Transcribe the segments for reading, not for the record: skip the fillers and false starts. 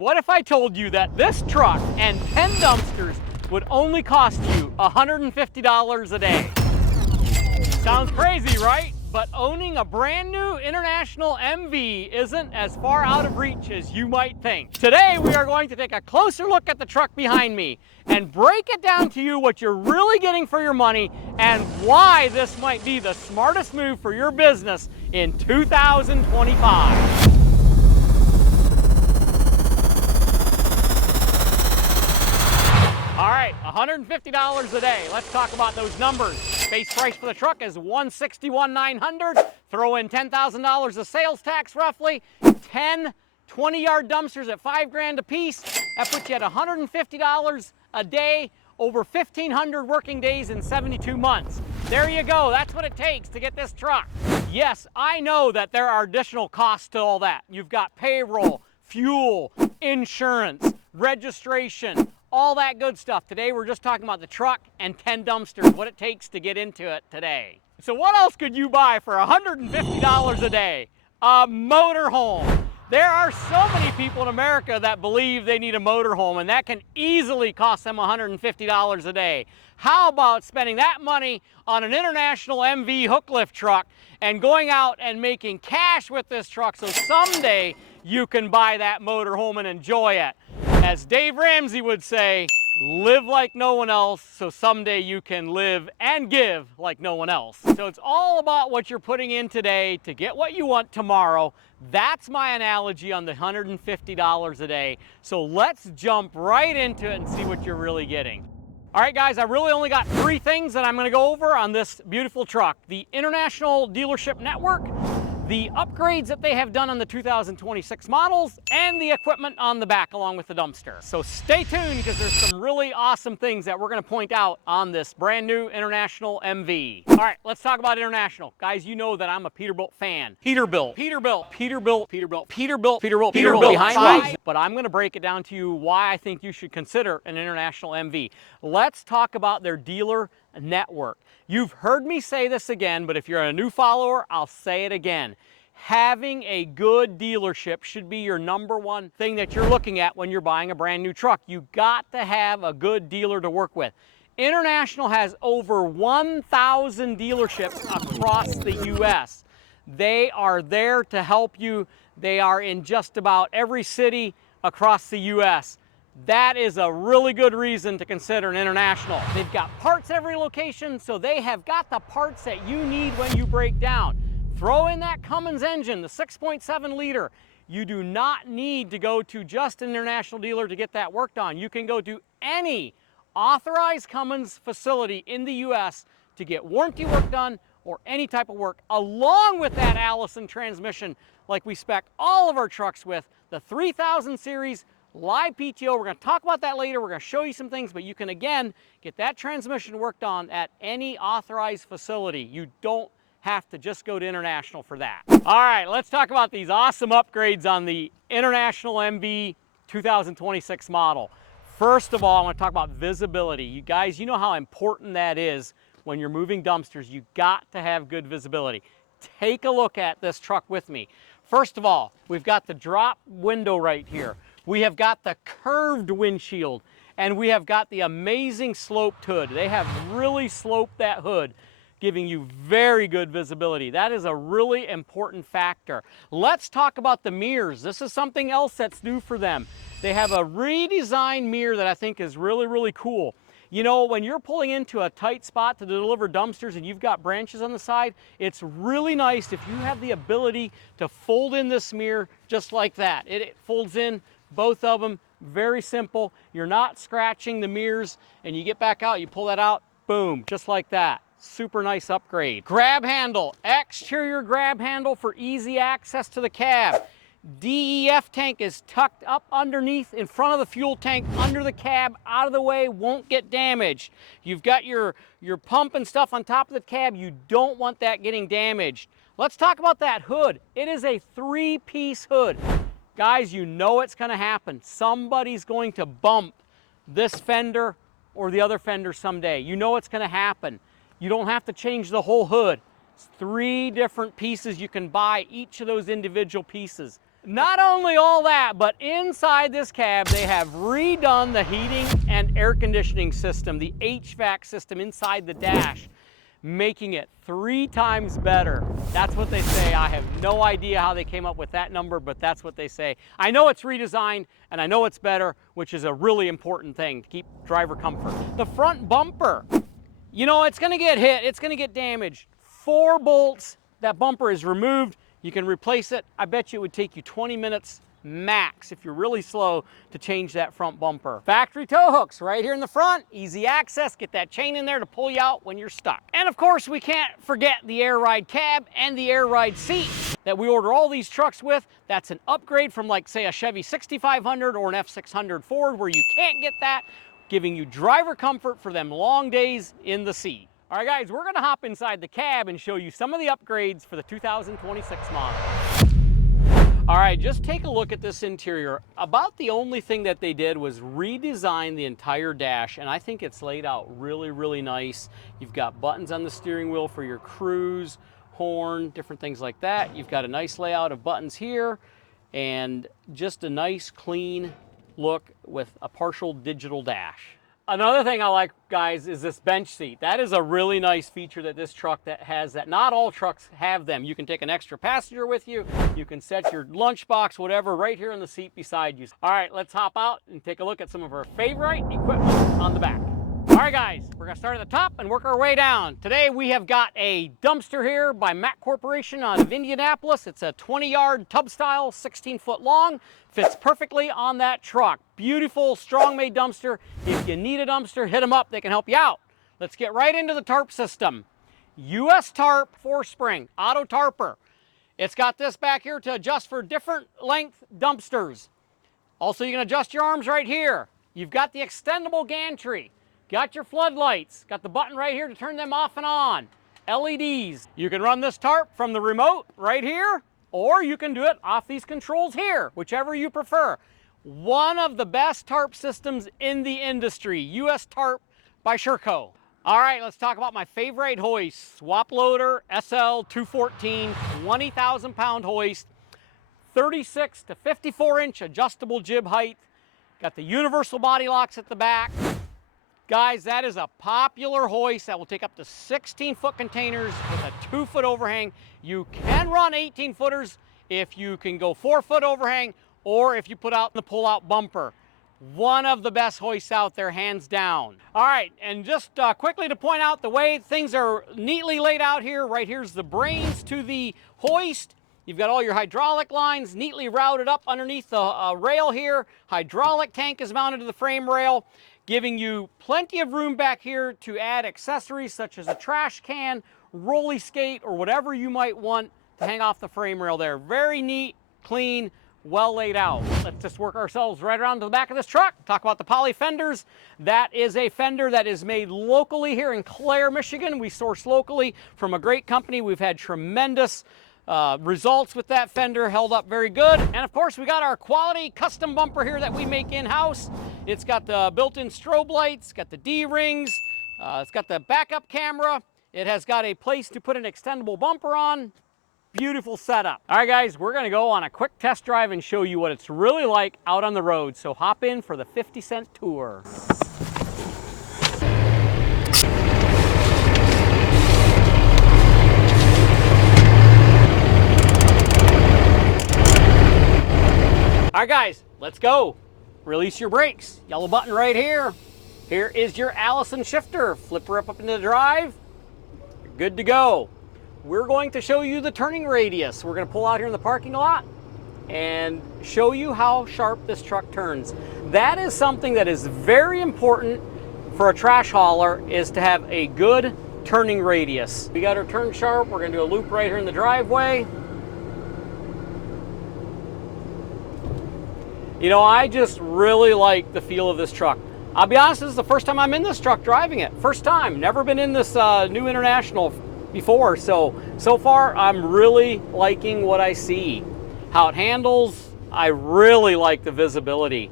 What if I told you that this truck and 10 dumpsters would only cost you $150 a day? Sounds crazy, right? But owning a brand new International MV isn't as far out of reach as you might think. Today, we are going to take a closer look at the truck behind me and break it down to you what you're really getting for your money and why this might be the smartest move for your business in 2025. All right, $150 a day. Let's talk about those numbers. Base price for the truck is $161,900. Throw in $10,000 of sales tax roughly. 10 20-yard dumpsters at $5,000 a piece. That puts you at $150 a day over 1,500 working days in 72 months. There you go. That's what it takes to get this truck. Yes, I know that there are additional costs to all that. You've got payroll, fuel, insurance, registration, all that good stuff. Today we're just talking about the truck and 10 dumpsters, what it takes to get into it today. So what else could you buy for $150 a day? A motorhome. There are so many people in America that believe they need a motorhome, and that can easily cost them $150 a day. How about spending that money on an International MV Hooklift truck and going out and making cash with this truck so someday you can buy that motorhome and enjoy it? As Dave Ramsey would say, live like no one else so someday you can live and give like no one else. So it's all about what you're putting in today to get what you want tomorrow. That's my analogy on the $150 a day. So let's jump right into it and see what you're really getting. All right, guys, I really only got 3 things that I'm going to go over on this beautiful truck. The International Dealership Network, the upgrades that they have done on the 2026 models, and the equipment on the back along with the dumpster. So stay tuned because there's some really awesome things that we're going to point out on this brand new International MV. All right, let's talk about International. Guys, you know that I'm a Peterbilt fan. Peterbilt behind me. But I'm going to break it down to you why I think you should consider an International MV. Let's talk about their dealer network. You've heard me say this again, but if you're a new follower, I'll say it again. Having a good dealership should be your #1 thing that you're looking at when you're buying a brand new truck. You got to have a good dealer to work with. International has over 1,000 dealerships across the U.S. They are there to help you. They are in just about every city across the U.S. That is a really good reason to consider an International. They've got parts every location, so they have got the parts that you need when you break down. Throw in that Cummins engine, the 6.7 liter. You do not need to go to just an International dealer to get that worked on. You can go to any authorized Cummins facility in the U.S. to get warranty work done or any type of work, along with that Allison transmission like we spec all of our trucks with, the 3000 series, live PTO. We're going to talk about that later. We're going to show you some things, but you can, again, get that transmission worked on at any authorized facility. You don't have to just go to International for that. All right, let's talk about these awesome upgrades on the International MV 2026 model. First of all, I want to talk about visibility. You guys, you know how important that is when you're moving dumpsters. You got to have good visibility. Take a look at this truck with me. First of all, we've got the drop window right here. We have got the curved windshield, and we have got the amazing sloped hood. They have really sloped that hood, giving you very good visibility. That is a really important factor. Let's talk about the mirrors. This is something else that's new for them. They have a redesigned mirror that I think is really, really cool. You know, when you're pulling into a tight spot to deliver dumpsters and you've got branches on the side, it's really nice if you have the ability to fold in this mirror just like that. It folds in, both of them, very simple. You're not scratching the mirrors, and you get back out, you pull that out, boom, just like that. Super nice upgrade. Grab handle, exterior grab handle for easy access to the cab. DEF tank is tucked up underneath in front of the fuel tank, under the cab, out of the way, won't get damaged. You've got your pump and stuff on top of the cab. You don't want that getting damaged. Let's talk about that hood. It is a 3-piece hood. Guys, you know it's going to happen. Somebody's going to bump this fender or the other fender someday. You know it's going to happen. You don't have to change the whole hood. It's 3 different pieces you can buy, each of those individual pieces. Not only all that, but inside this cab, they have redone the heating and air conditioning system, the HVAC system inside the dash, making it 3 times better. That's what they say. I have no idea how they came up with that number, but that's what they say. I know it's redesigned and I know it's better, which is a really important thing to keep driver comfort. The front bumper, you know, it's gonna get hit, it's gonna get damaged. 4 bolts, that bumper is removed. You can replace it. I bet you it would take you 20 minutes max if you're really slow to change that front bumper. Factory tow hooks right here in the front, easy access, get that chain in there to pull you out when you're stuck. And of course we can't forget the air ride cab and the air ride seat that we order all these trucks with. That's an upgrade from, like, say, a Chevy 6500 or an F600 Ford, where you can't get that, giving you driver comfort for them long days in the seat. All right, guys, we're gonna hop inside the cab and show you some of the upgrades for the 2026 model. All right, just take a look at this interior. About the only thing that they did was redesign the entire dash, and I think it's laid out really, really nice. You've got buttons on the steering wheel for your cruise, horn, different things like that. You've got a nice layout of buttons here, and just a nice, clean look with a partial digital dash. Another thing I like, guys, is this bench seat. That is a really nice feature that this truck that has that not all trucks have them. You can take an extra passenger with you. You can set your lunchbox, whatever, right here in the seat beside you. All right, let's hop out and take a look at some of our favorite equipment on the back. All right, guys, we're gonna start at the top and work our way down. Today we have got a dumpster here by Mack Corporation out of Indianapolis. It's a 20-yard tub style, 16-foot long. Fits perfectly on that truck. Beautiful, strong-made dumpster. If you need a dumpster, hit them up. They can help you out. Let's get right into the tarp system. US Tarp 4-spring, auto tarper. It's got this back here to adjust for different length dumpsters. Also, you can adjust your arms right here. You've got the extendable gantry. Got your floodlights. Got the button right here to turn them off and on. LEDs. You can run this tarp from the remote right here, or you can do it off these controls here, whichever you prefer. One of the best tarp systems in the industry, US Tarp by Shurco. All right, let's talk about my favorite hoist. Swap loader SL 214, 20,000 pound hoist, 36 to 54 inch adjustable jib height. Got the universal body locks at the back. Guys, that is a popular hoist that will take up to 16-foot containers with a 2-foot overhang. You can run 18-footers if you can go 4-foot overhang, or if you put out the pull-out bumper. One of the best hoists out there, hands down. All right, and just quickly to point out the way things are neatly laid out here. Right here's the brains to the hoist. You've got all your hydraulic lines neatly routed up underneath the rail here. Hydraulic tank is mounted to the frame rail, giving you plenty of room back here to add accessories such as a trash can, rolly skate, or whatever you might want to hang off the frame rail there. Very neat, clean, well laid out. Let's just work ourselves right around to the back of this truck. Talk about the poly fenders. That is a fender that is made locally here in Clare, Michigan. We source locally from a great company. We've had tremendous results with that fender, held up very good. And of course, we got our quality custom bumper here that we make in-house. It's got the built-in strobe lights, got the D-rings, it's got the backup camera. It has got a place to put an extendable bumper on. Beautiful setup. All right, guys, we're gonna go on a quick test drive and show you what it's really like out on the road. So hop in for the 50-cent tour. All right, guys, let's go. Release your brakes. Yellow button right here. Here is your Allison shifter. Flip her up into the drive. You're good to go. We're going to show you the turning radius. We're going to pull out here in the parking lot and show you how sharp this truck turns. That is something that is very important for a trash hauler, is to have a good turning radius. We got our turn sharp. We're going to do a loop right here in the driveway. You know, I just really like the feel of this truck. I'll be honest, this is the first time I'm in this truck driving it. First time, never been in this new International before. So far, I'm really liking what I see. How it handles, I really like the visibility.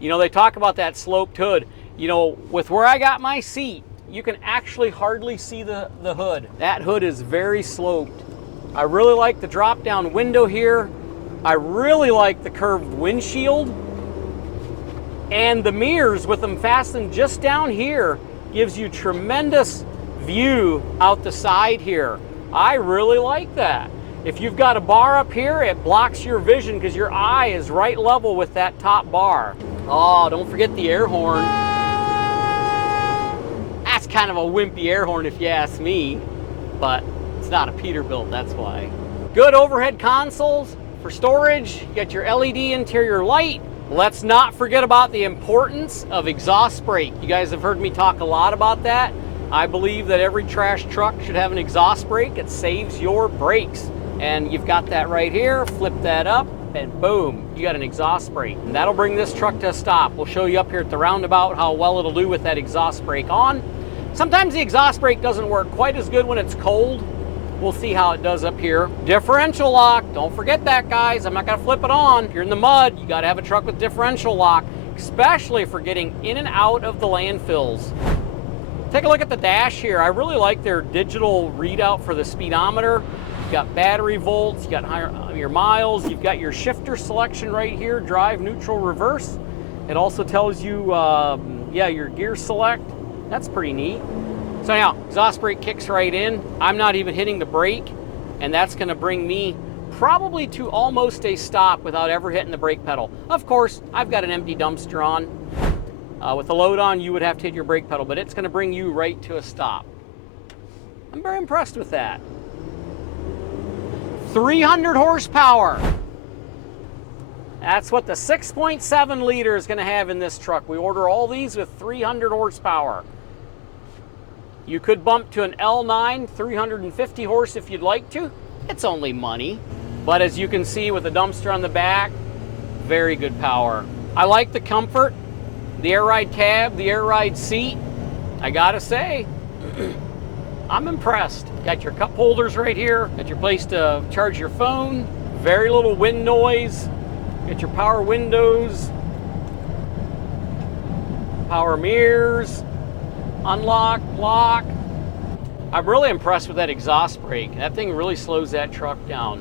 You know, they talk about that sloped hood. You know, with where I got my seat, you can actually hardly see the hood. That hood is very sloped. I really like the drop down window here. I really like the curved windshield, and the mirrors with them fastened just down here gives you tremendous view out the side here. I really like that. If you've got a bar up here, it blocks your vision because your eye is right level with that top bar. Oh, don't forget the air horn. That's kind of a wimpy air horn if you ask me, but it's not a Peterbilt, that's why. Good overhead consoles for storage. You got your LED interior light. Let's not forget about the importance of exhaust brake. You guys have heard me talk a lot about that. I believe that every trash truck should have an exhaust brake. It saves your brakes. And you've got that right here. Flip that up and boom, you got an exhaust brake. And that'll bring this truck to a stop. We'll show you up here at the roundabout how well it'll do with that exhaust brake on. Sometimes the exhaust brake doesn't work quite as good when it's cold. We'll see how it does up here. Differential lock, don't forget that, guys. I'm not gonna flip it on. If you're in the mud, you gotta have a truck with differential lock, especially for getting in and out of the landfills. Take a look at the dash here. I really like their digital readout for the speedometer. You've got battery volts, you got your miles, you've got your shifter selection right here, drive, neutral, reverse. It also tells you, your gear select. That's pretty neat. So now, exhaust brake kicks right in. I'm not even hitting the brake, and that's gonna bring me probably to almost a stop without ever hitting the brake pedal. Of course, I've got an empty dumpster on. With the load on, you would have to hit your brake pedal, but it's gonna bring you right to a stop. I'm very impressed with that. 300 horsepower. That's what the 6.7 liter is gonna have in this truck. We order all these with 300 horsepower. You could bump to an L9, 350 horse if you'd like to. It's only money. But as you can see with the dumpster on the back, very good power. I like the comfort, the air ride cab, the air ride seat. I gotta say, I'm impressed. Got your cup holders right here, got your place to charge your phone, very little wind noise, got your power windows, power mirrors, unlock, lock. I'm really impressed with that exhaust brake. That thing really slows that truck down.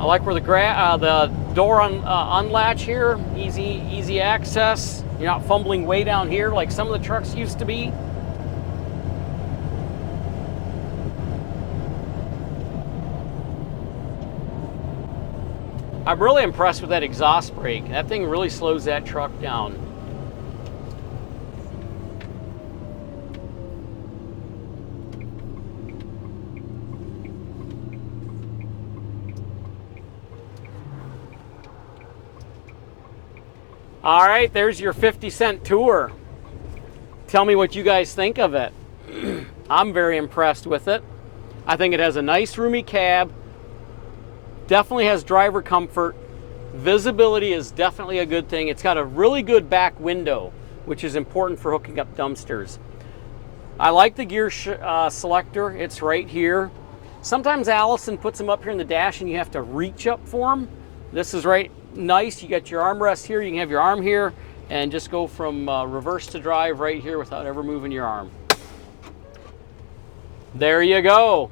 I like where the door unlatch here, easy access. You're not fumbling way down here like some of the trucks used to be. I'm really impressed with that exhaust brake. That thing really slows that truck down. All right, there's your 50-cent tour. Tell me what you guys think of it. I'm very impressed with it. I think it has a nice roomy cab. Definitely has driver comfort. Visibility is definitely a good thing. It's got a really good back window, which is important for hooking up dumpsters. I like the gear selector. It's right here. Sometimes Allison puts them up here in the dash and you have to reach up for them. This is right nice. You got your armrest here. You can have your arm here and just go from reverse to drive right here without ever moving your arm. There you go.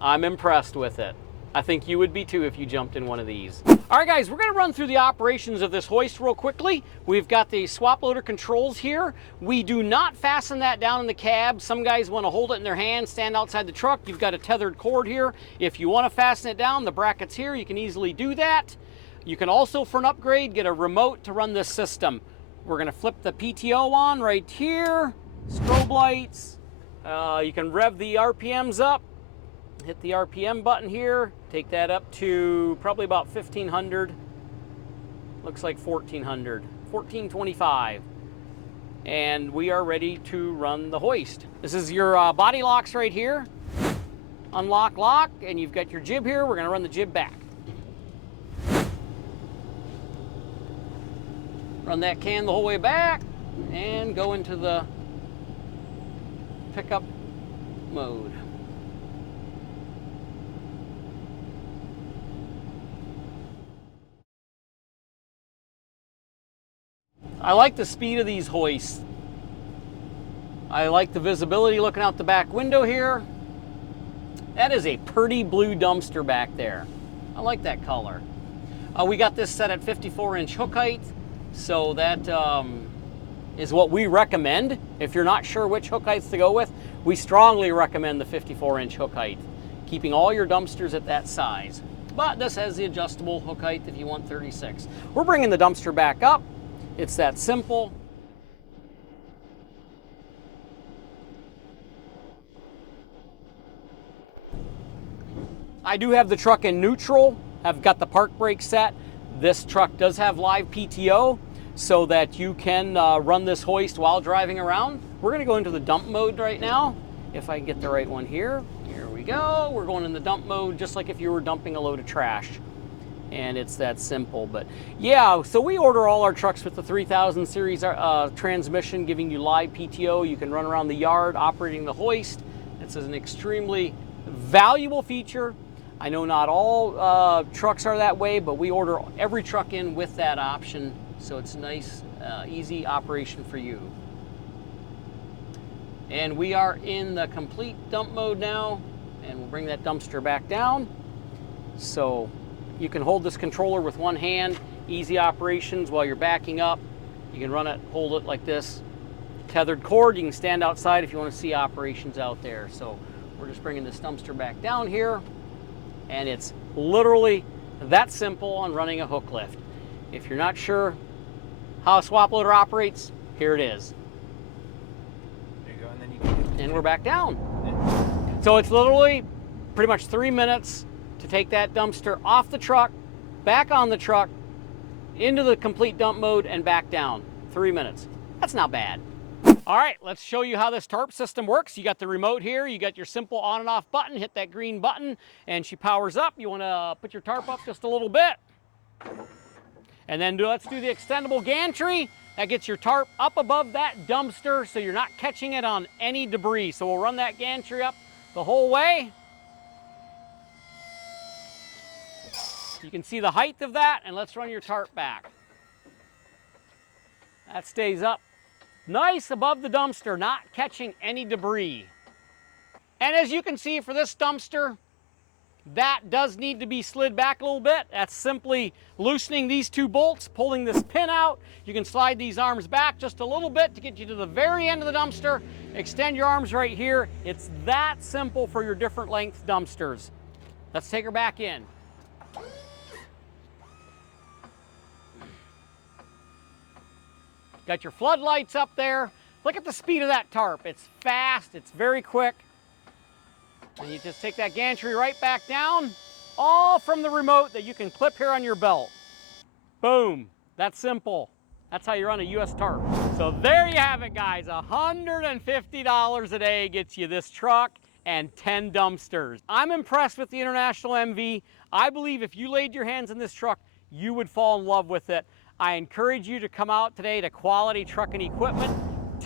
I'm impressed with it. I think you would be too if you jumped in one of these. All right, guys, we're gonna run through the operations of this hoist real quickly. We've got the swap loader controls here. We do not fasten that down in the cab. Some guys wanna hold it in their hand, stand outside the truck. You've got a tethered cord here. If you wanna fasten it down, the bracket's here. You can easily do that. You can also, for an upgrade, get a remote to run this system. We're gonna flip the PTO on right here, strobe lights. You can rev the RPMs up, hit the RPM button here, take that up to probably about 1500. Looks like 1400, 1425. And we are ready to run the hoist. This is your body locks right here. Unlock, lock, and you've got your jib here. We're gonna run the jib back. Run that can the whole way back and go into the pickup mode. I like the speed of these hoists. I like the visibility looking out the back window here. That is a pretty blue dumpster back there. I like that color. We got this set at 54-inch hook height, so that is what we recommend. If you're not sure which hook heights to go with, we strongly recommend the 54-inch hook height, keeping all your dumpsters at that size. But this has the adjustable hook height if you want 36. We're bringing the dumpster back up. It's that simple. I do have the truck in neutral. I've got the park brake set. This truck does have live PTO so that you can run this hoist while driving around. We're going to go into the dump mode right now. If I can get the right one here. Here we go. We're going in the dump mode just like if you were dumping a load of trash. And it's that simple. But yeah, so we order all our trucks with the 3000 series transmission, giving you live PTO. You can run around the yard operating the hoist. It's an extremely valuable feature. I know not all trucks are that way, but we order every truck in with that option, so it's a nice, easy operation for you. And we are in the complete dump mode now, and we'll bring that dumpster back down. So you can hold this controller with one hand, easy operations while you're backing up. You can run it, hold it like this. Tethered cord, you can stand outside if you want to see operations out there. So we're just bringing this dumpster back down here. And it's literally that simple on running a hook lift. If you're not sure how a swap loader operates, here it is. There you go, and then you can and we're back down. So it's literally pretty much 3 minutes to take that dumpster off the truck, back on the truck, into the complete dump mode, and back down. 3 minutes. That's not bad. All right, let's show you how this tarp system works. You got the remote here, you got your simple on and off button, hit that green button, and she powers up. You wanna put your tarp up just a little bit. And then let's do the extendable gantry. That gets your tarp up above that dumpster so you're not catching it on any debris. So we'll run that gantry up the whole way. You can see the height of that, and let's run your tarp back. That stays up nice above the dumpster, not catching any debris. And as you can see for this dumpster, that does need to be slid back a little bit. That's simply loosening these two bolts, pulling this pin out. You can slide these arms back just a little bit to get you to the very end of the dumpster. Extend your arms right here. It's that simple for your different length dumpsters. Let's take her back in. Got your floodlights up there. Look at the speed of that tarp. It's fast, it's very quick. And you just take that gantry right back down, all from the remote that you can clip here on your belt. Boom, that's simple. That's how you run a US tarp. So there you have it, guys. $150 a day gets you this truck and 10 dumpsters. I'm impressed with the International MV. I believe if you laid your hands on this truck, you would fall in love with it. I encourage you to come out today to Quality Trucking Equipment,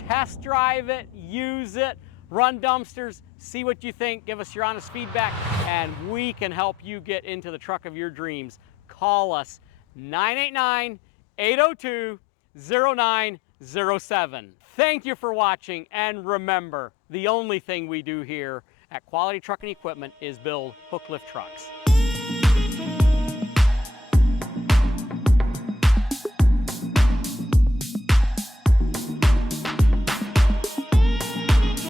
test drive it, use it, run dumpsters, see what you think, give us your honest feedback, and we can help you get into the truck of your dreams. Call us 989-802-0907. Thank you for watching, and remember, the only thing we do here at Quality Trucking Equipment is build hook lift trucks.